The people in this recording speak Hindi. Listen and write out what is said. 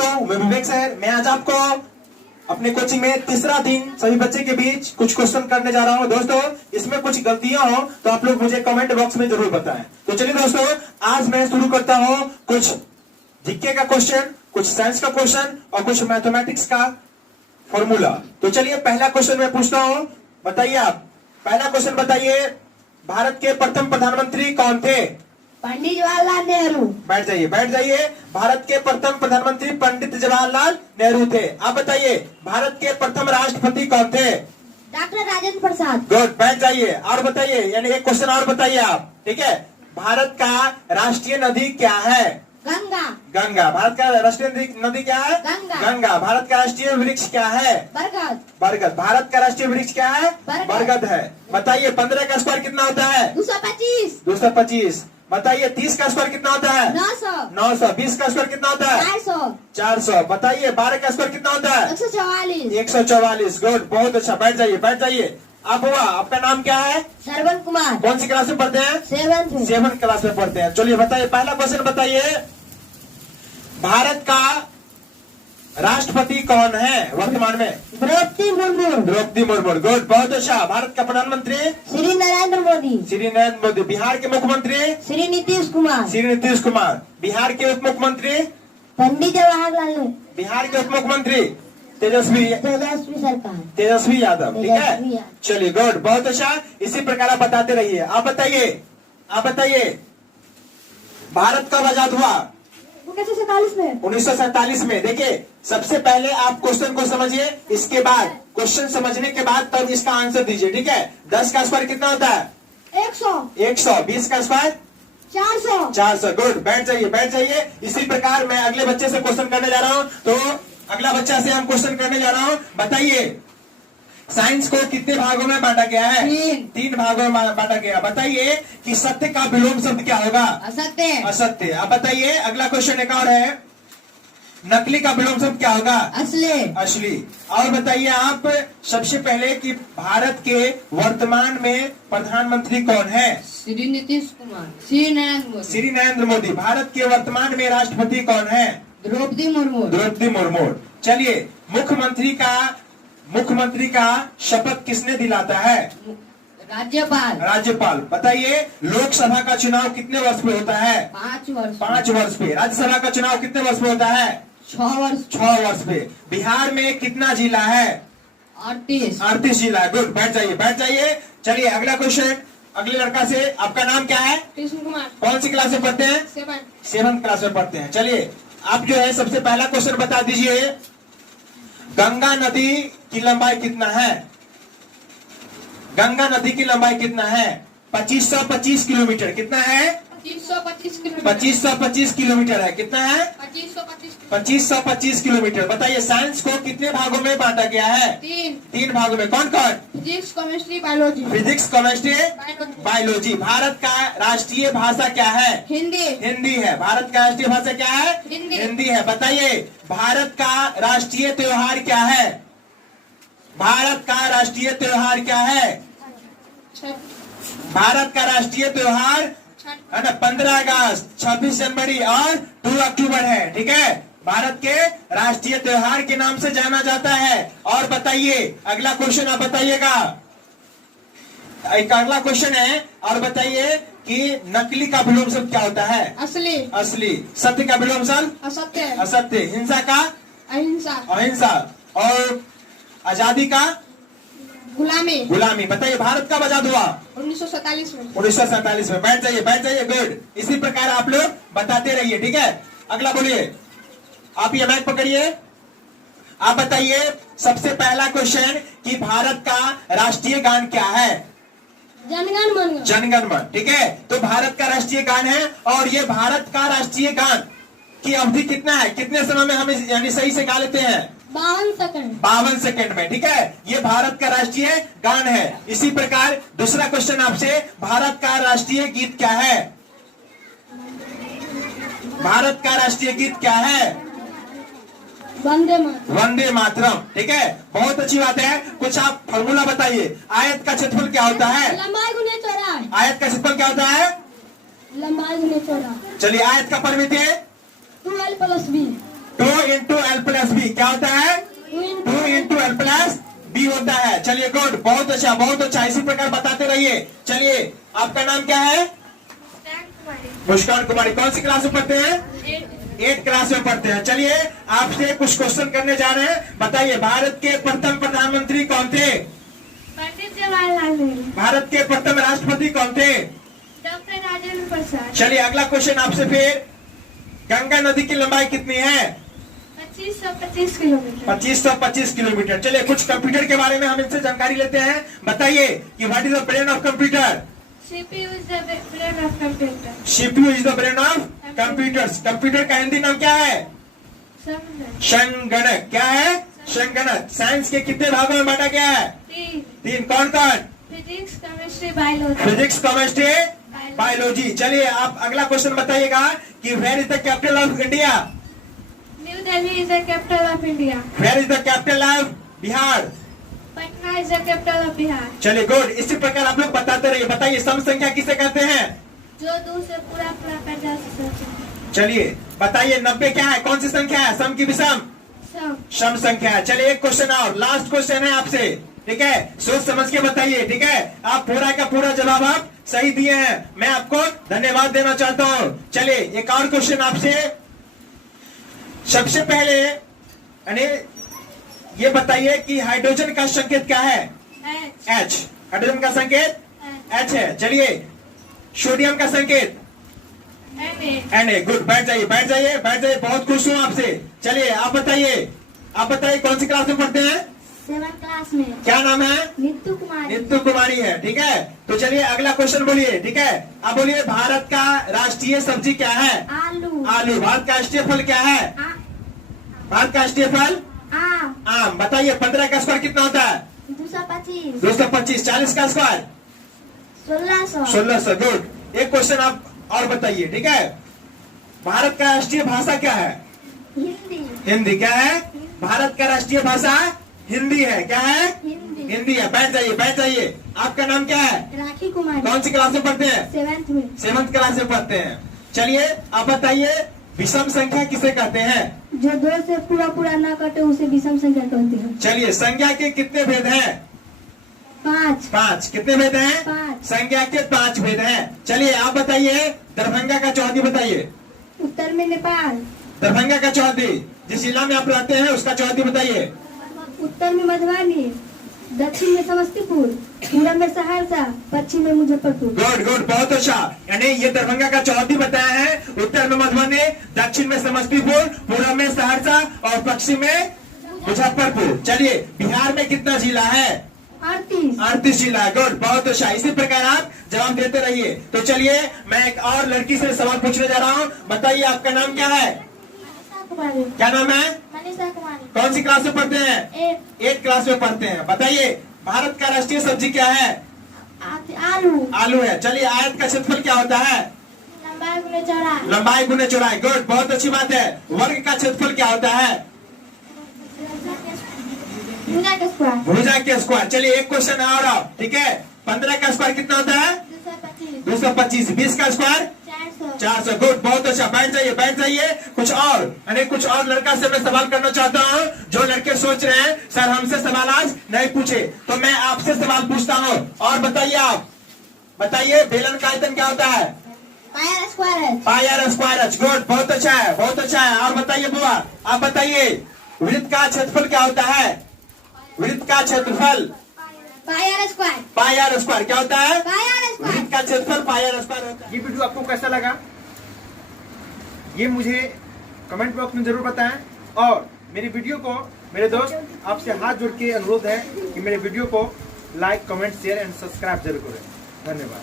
दोस्तों, मैं विवेक सर, मैं आज आपको अपने कोचिंग में तीसरा दिन सभी बच्चे के बीच कुछ क्वेश्चन करने जा रहा हूं। दोस्तों, इसमें कुछ गलतियां हो तो आप लोग मुझे कमेंट बॉक्स में जरूर बताएं। तो चलिए दोस्तों, आज मैं शुरू करता हूं कुछ जीके का क्वेश्चन, कुछ साइंस का क्वेश्चन और कुछ मैथमेटिक्स का फॉर्मूला। तो चलिए पहला क्वेश्चन मैं पूछता हूं, बताइए आप। पहला क्वेश्चन बताइए, भारत के प्रथम प्रधानमंत्री कौन थे? पंडित जवाहरलाल नेहरू। बैठ जाइए, बैठ जाइए। भारत के प्रथम प्रधानमंत्री पंडित जवाहरलाल नेहरू थे। आप बताइए, भारत के प्रथम राष्ट्रपति कौन थे? डॉक्टर राजेंद्र प्रसाद। गुड, बैठ जाइए। और बताइए, यानी एक क्वेश्चन और बताइए आप, ठीक है। भारत का राष्ट्रीय नदी क्या है? गंगा। गंगा। भारत का राष्ट्रीय नदी क्या है? गंगा। गंगा। भारत का राष्ट्रीय वृक्ष क्या है? बरगद। बरगद। भारत का राष्ट्रीय वृक्ष क्या है? बरगद है। बताइए, 15 का स्क्वायर कितना होता है? 225। 225। बताइए, 30 का स्क्वायर कितना होता है? 900। 900। 20 का स्क्वायर कितना होता है? 400। 400। बताइए, 12 का स्क्वायर कितना होता है? 144। 144। गुड, बहुत अच्छा। बैठ जाइए, बैठ जाइए। आप हुआ, आपका नाम क्या है? श्रवण कुमार। कौन सी क्लास में पढ़ते हैं? 7th। 7th क्लास में पढ़ते हैं। चलिए बताइए, पहला क्वेश्चन बताइए, भारत का राष्ट्रपति कौन है वर्तमान में? द्रौपदी मुर्मू। द्रौपदी मुर्मू। गुड, बहुत अच्छा। भारत का प्रधानमंत्री? श्री नरेंद्र मोदी। श्री नरेंद्र मोदी। बिहार के मुख्यमंत्री? श्री नीतीश कुमार। श्री नीतीश कुमार। बिहार के उप मुख्यमंत्री? पंडित जवाहरलाल नेहरू। बिहार के उप मुख्यमंत्री? तेजस्वी सरकार। तेजस्वी यादव, ठीक है। तेजस्वी यादव। चलिए, गुड, बहुत अच्छा। इसी प्रकार आप बताते रहिए। आप बताइए, आप बताइए, भारत कब आजाद हुआ? 1947 में। 1947 में। देखिए, सबसे पहले आप क्वेश्चन को समझिए, इसके बाद क्वेश्चन समझने के बाद तब इसका आंसर दीजिए, ठीक है। 10 का स्क्वायर कितना होता है? 100। 100। 20 का स्क्वायर? 400। 400। गुड, बैठ जाइए, बैठ जाइए। इसी प्रकार मैं अगले बच्चे से क्वेश्चन करने जा रहा हूं। तो अगला बच्चा से हम क्वेश्चन करने जा रहा हूं। बताइए, साइंस को कितने भागों में बांटा गया है? 3 भागों में बांटा गया। बताइए कि सत्य का विलोम शब्द क्या होगा? असत्य। असत्य। अब बताइए, अगला क्वेश्चन एक और है, नकली का विलोम शब्द क्या होगा? असली। असली। और बताइए आप सबसे पहले कि भारत के वर्तमान में प्रधानमंत्री कौन है? श्री नीतीश कुमार। श्री नरेंद्र मोदी। श्री नरेंद्र मोदी। भारत के वर्तमान में राष्ट्रपति कौन है? द्रौपदी मुर्मू। द्रौपदी मुर्मू। चलिए, मुख्यमंत्री का शपथ किसने दिलाता है? राज्यपाल। राज्यपाल। बताइए, लोकसभा का चुनाव कितने वर्ष में होता है? 5 वर्ष। 5 वर्ष पे। राज्यसभा का चुनाव कितने वर्ष में होता है? 6 वर्ष। 6 वर्ष पे। बिहार में कितना जिला है? 38। 38 जिला। गुड, बैठ जाइए, बैठ जाइए। चलिए अगला क्वेश्चन, अगले लड़का से। आपका नाम क्या है? कृष्ण कुमार। कौन सी क्लास में पढ़ते हैं? 7th क्लास में पढ़ते हैं। चलिए, आप जो है सबसे पहला क्वेश्चन बता दीजिए, गंगा नदी की लंबाई कितना है? गंगा नदी की लंबाई कितना है? 2525 किलोमीटर। कितना है? 2525 किलोमीटर है। कितना है? 2525 किलोमीटर। बताइए, साइंस को कितने भागों में बांटा गया है? 3 भागों में। कौन कौन? Physics, chemistry, biology. Physics, chemistry, biology. Bharat का राष्ट्रीय भाषा क्या है? हिंदी। हिंदी है। भारत का राष्ट्रीय भाषा क्या है? हिंदी। हिंदी है। बताइए, भारत का राष्ट्रीय त्योहार क्या है? भारत का राष्ट्रीय त्योहार क्या है? भारत का राष्ट्रीय त्योहार है ना 15 अगस्त, 26 जनवरी और 2 अक्टूबर है, ठीक है। भारत के राष्ट्रीय त्योहार के नाम से जाना जाता है। और बताइए, अगला क्वेश्चन आप बताइएगा। एक अगला क्वेश्चन है, और बताइए कि नकली का विलोम शब्द क्या होता है? असली। असली। सत्य का विलोम शब्द? असत्य। असत्य। हिंसा का? अहिंसा। अहिंसा। और आजादी का? गुलामी। गुलामी। बताइए, भारत कब आजाद हुआ? 1947 में। 1947 में। बैठ जाइए, बैठ जाइए। गुड, इसी प्रकार आप लोग बताते रहिए, ठीक है। अगला बोलिए, आप ये माइक पकड़िए। आप बताइए, सबसे पहला क्वेश्चन कि भारत का राष्ट्रीय गान क्या है? जनगण मन। जनगण मन, ठीक है। तो भारत का राष्ट्रीय गान है, और ये भारत का राष्ट्रीय गान की अवधि कितना है? कितने समय में हम यानी सही से गा लेते हैं? 52 सेकंड। 52 सेकंड में, ठीक है। ये भारत का राष्ट्रीय गान है। इसी प्रकार दूसरा क्वेश्चन आपसे, भारत का राष्ट्रीय गीत क्या है? भारत का राष्ट्रीय गीत क्या है? वंदे मातरम। वंदे मातरम, ठीक है। बहुत अच्छी बात है। कुछ आप फॉर्मूला बताइए। आयत का क्षेत्रफल क्या होता है? लंबाई गुने चौड़ाई। आयत का क्षेत्रफल क्या होता है? लंबाई गुने चौड़ाई। चलिए, आयत का परिमिति? 12 + b। 2 into L plus B क्या होता है? 2 इंटू एल प्लस बी होता है। चलिए गुड, बहुत अच्छा बहुत अच्छा, इसी प्रकार बताते रहिए। चलिए आपका नाम क्या है? मुस्कान कुमारी। कौन सी क्लास में पढ़ते हैं? 8 क्लास में पढ़ते हैं। चलिए आपसे कुछ क्वेश्चन करने जा रहे हैं। बताइए भारत के प्रथम प्रधानमंत्री कौन थे? पंडित जवाहरलाल नेहरू। भारत के प्रथम राष्ट्रपति कौन थे? डॉक्टर राजेंद्र प्रसाद। चलिए अगला क्वेश्चन आपसे फिर, गंगा नदी की लंबाई कितनी है? 2525 किलोमीटर। 2525 किलोमीटर। चलिए कुछ कंप्यूटर के बारे में हम इनसे जानकारी लेते हैं। बताइए कि what is the brain of computer? CPU is the brain of computer। CPU is the brain of computers. Computer का हिंदी नाम क्या है? समझ। संगणक। क्या है? संगणक। साइंस के कितने भागों में बांटा गया है? 3। कौन कौन? Physics, chemistry, biology. Physics, chemistry, biology. चलिए आप अगला क्वेश्चन बताइएगा कि where is the capital of India? New Delhi is the capital of India. Where is the capital of Bihar? Patna is the capital of Bihar. चलिए गुड, इसी प्रकार आप लोग बताते रहिए। बताइए सम संख्या किसे कहते हैं? जो 2 से पूरा कर जा सकते। चलिए बताइए 90 क्या है? कौन सी संख्या है? सम की विषम? सम संख्या है। चलिए एक क्वेश्चन और, लास्ट क्वेश्चन है आपसे, ठीक है? सोच समझ के बताइए, ठीक है? आप पूरा का पूरा जवाब आप सही दिए हैं, मैं आपको धन्यवाद देना चाहता हूँ। चलिए एक और क्वेश्चन आपसे। सबसे पहले यानी ये बताइए कि हाइड्रोजन का संकेत क्या है? H। हाइड्रोजन का संकेत H है। चलिए सोडियम का संकेत? Na। गुड, बैठ जाइए बैठ जाइए बैठ जाइए, बहुत खुश हूँ आपसे। चलिए आप बताइए कौन सी क्लास में पढ़ते हैं? 7 क्लास में। क्या नाम है? नीतू कुमारी। नीतू कुमारी है, ठीक है? तो चलिए अगला क्वेश्चन बोलिए, ठीक है? आप बोलिए भारत का राष्ट्रीय सब्जी क्या है? आलू। आलू। भारत का राष्ट्रीय फल क्या है? भारत का राष्ट्रीय फल? आम। आम। बताइए 15 का स्क्वायर कितना होता है? 225। 225। 40 का स्क्वायर? 1600। 1600। गुड। एक क्वेश्चन आप और बताइए, ठीक है? भारत का राष्ट्रीय भाषा क्या है? हिंदी। हिंदी। क्या है? भारत का राष्ट्रीय भाषा हिंदी है। क्या है? हिंदी। हिंदी है। बैठ जाइए। आपका नाम क्या है? राखी कुमारी। कौन सी क्लास में पढ़ते हैं? 7th में। 7th क्लास में पढ़ते हैं। चलिए आप बताइए विषम संख्या किसे कहते हैं? जो 2 से पूरा ना कटे उसे विषम संख्या कहते हैं। चलिए संख्या के कितने भेद हैं? 5। कितने भेद हैं? 5। संख्या के 5 भेद हैं। चलिए आप बताइए दरभंगा का चौहद्दी बताइए। उत्तर में नेपाल। दरभंगा का चौहद्दी, जिस जिला में आप रहते हैं उसका चौहद्दी बताइए। उत्तर में मधुबनी, दक्षिण में समस्तीपुर, पूरब में सहरसा, पश्चिम में मुजफ्फरपुर। गुड, बहुत अच्छा। यानी ये दरभंगा का चौहद्दी बताया है। उत्तर में मधुबनी, दक्षिण में समस्तीपुर, पूरब में सहरसा और पश्चिम में मुजफ्फरपुर। चलिए बिहार में कितना जिला है? 38 जिला। गुड, बहुत अच्छा। इसी प्रकार आप जवाब देते रहिए। तो चलिए मैं एक और लड़की से सवाल पूछने जा रहा हूँ। बताइए आपका नाम क्या है? क्या नाम है? मनीषा कुमारी। कौन सी क्लास में पढ़ते हैं? 8। 8 क्लास में पढ़ते हैं। बताइए भारत का राष्ट्रीय सब्जी क्या है? आलू। आलू है। चलिए आयत का क्षेत्रफल क्या होता है? लंबाई गुने चौड़ाई। लंबाई गुने चौड़ाई। गुड, बहुत अच्छी बात है। वर्ग का क्षेत्रफल क्या होता है? भुजा के स्क्वायर। भुजा के स्क्वायर। चलिए एक क्वेश्चन और, ठीक है? 15 का स्क्वायर कितना होता है? 225। 20 का स्क्वायर? 400। गुड, बहुत अच्छा। बैठ जाइए। कुछ और लड़का से मैं सवाल करना चाहता हूँ। जो लड़के सोच रहे हैं सर हमसे सवाल आज नहीं पूछे, तो मैं आपसे सवाल पूछता हूँ। और बताइए बेलन का आयतन क्या होता है? पाई आर स्क्वायर एच। गुड, बहुत अच्छा है। और बताइए बुआ, आप बताइए वृत्त का क्षेत्रफल क्या होता है? वृत्त का क्षेत्रफल? पाई आर स्क्वायर। क्या होता है? वृत्त का क्षेत्रफल पाई आर स्क्वायर होता है। ये वीडियो आपको कैसा लगा ये मुझे कमेंट बॉक्स में जरूर बताएं। और मेरी वीडियो को मेरे दोस्त आपसे हाथ जोड़ के अनुरोध है कि मेरे वीडियो को like, comment, share and subscribe जरूर करें। धन्यवाद।